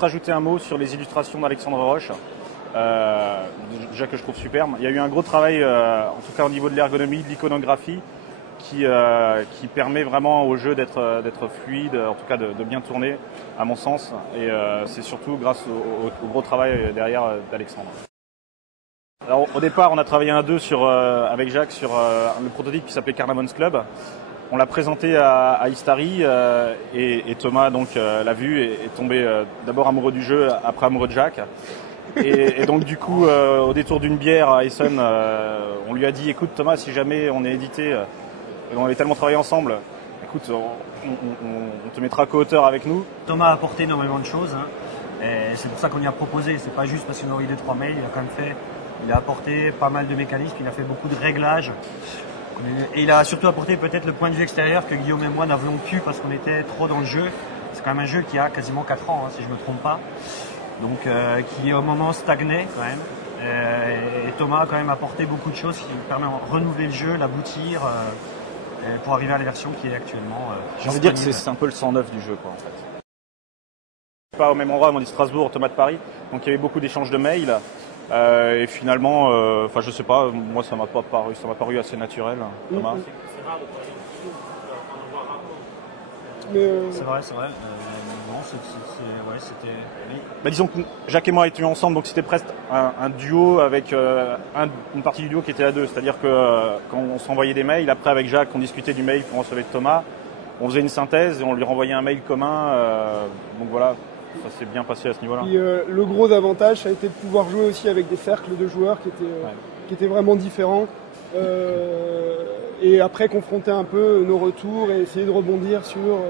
juste rajouter un mot sur les illustrations d'Alexandre Roche, déjà que je trouve superbe. Il y a eu un gros travail, en tout cas au niveau de l'ergonomie, de l'iconographie, qui permet vraiment au jeu d'être fluide, en tout cas de bien tourner, à mon sens. Et c'est surtout grâce au gros travail derrière d'Alexandre. Alors, au départ, on a travaillé à deux avec Jacques sur le prototype qui s'appelait Carnamon's Club. On l'a présenté à Istari et Thomas donc l'a vu et est tombé d'abord amoureux du jeu, après amoureux de Jacques. Et donc du coup, au détour d'une bière à Essen, on lui a dit écoute Thomas, si jamais on est édité, on avait tellement travaillé ensemble, écoute, on te mettra co-auteur avec nous. Thomas a apporté énormément de choses, hein, et c'est pour ça qu'on y a proposé. C'est pas juste parce qu'il a envoyé 2-3 mails, il a apporté pas mal de mécanismes, il a fait beaucoup de réglages. Et il a surtout apporté peut-être le point de vue extérieur que Guillaume et moi n'avions pu parce qu'on était trop dans le jeu. C'est quand même un jeu qui a quasiment 4 ans, hein, si je ne me trompe pas. Donc qui au moment stagnait quand même. Et Thomas a quand même apporté beaucoup de choses qui permettent de renouveler le jeu, l'aboutir pour arriver à la version qui est actuellement. J'ai envie de dire que c'est un peu le 109 du jeu quoi en fait. Pas au même endroit, on dit Strasbourg, Thomas de Paris. Donc il y avait beaucoup d'échanges de mails. Et finalement, enfin je sais pas, moi ça m'a paru assez naturel, Thomas. C'est rare de travailler C'est vrai. Non, c'était. Oui. Bah, disons que Jacques et moi étions ensemble, donc c'était presque un duo avec une partie du duo qui était à deux. C'est-à-dire que quand on s'envoyait des mails, après avec Jacques, on discutait du mail qu'on recevait de Thomas, on faisait une synthèse et on lui renvoyait un mail commun. Donc voilà. Ça s'est bien passé à ce niveau-là. Le gros avantage, ça a été de pouvoir jouer aussi avec des cercles de joueurs qui étaient vraiment différents. Et après, confronter un peu nos retours et essayer de rebondir sur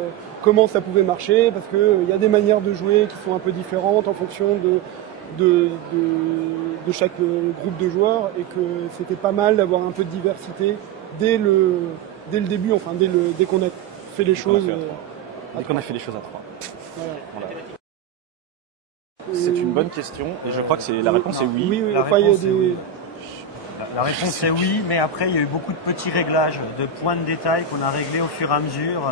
comment ça pouvait marcher, parce qu'il y a des manières de jouer qui sont un peu différentes en fonction de chaque groupe de joueurs, et que c'était pas mal d'avoir un peu de diversité dès le début, enfin dès qu'on a fait les choses. Dès qu'on a fait les choses à trois. Voilà. C'est une bonne question et je crois que la réponse est oui. Oui, La enfin, il y a réponse est des... oui. La réponse est oui, mais après il y a eu beaucoup de petits réglages, de points de détail qu'on a réglés au fur et à mesure,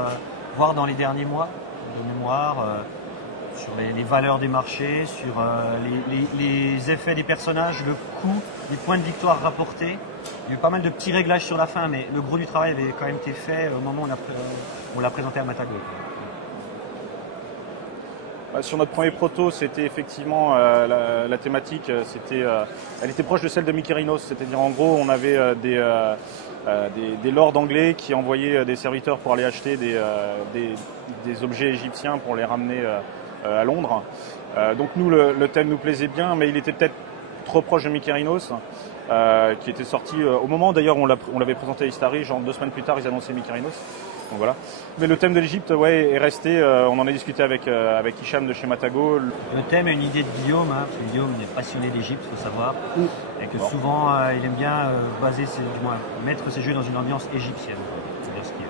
voire dans les derniers mois, de mémoire, sur les valeurs des marchés, sur les effets des personnages, le coût, les points de victoire rapportés. Il y a eu pas mal de petits réglages sur la fin, mais le gros du travail avait quand même été fait au moment où on l'a présenté à Matago. Sur notre premier proto, c'était effectivement la thématique, elle était proche de celle de Mykérinos, c'est-à-dire en gros on avait des lords anglais qui envoyaient des serviteurs pour aller acheter des objets égyptiens pour les ramener à Londres. Donc nous le thème nous plaisait bien, mais il était peut-être trop proche de Mykérinos, qui était sorti au moment d'ailleurs où on l'avait présenté à Istari, genre 2 semaines plus tard ils annonçaient Mykérinos. Donc voilà. Mais le thème de l'Égypte, ouais, est resté. On en a discuté avec Hicham de chez Matago. Le thème est une idée de Guillaume, hein, parce que Guillaume est passionné d'Égypte, il faut savoir, et que souvent il aime bien mettre ses jeux dans une ambiance égyptienne. C'est dire ce qu'il est.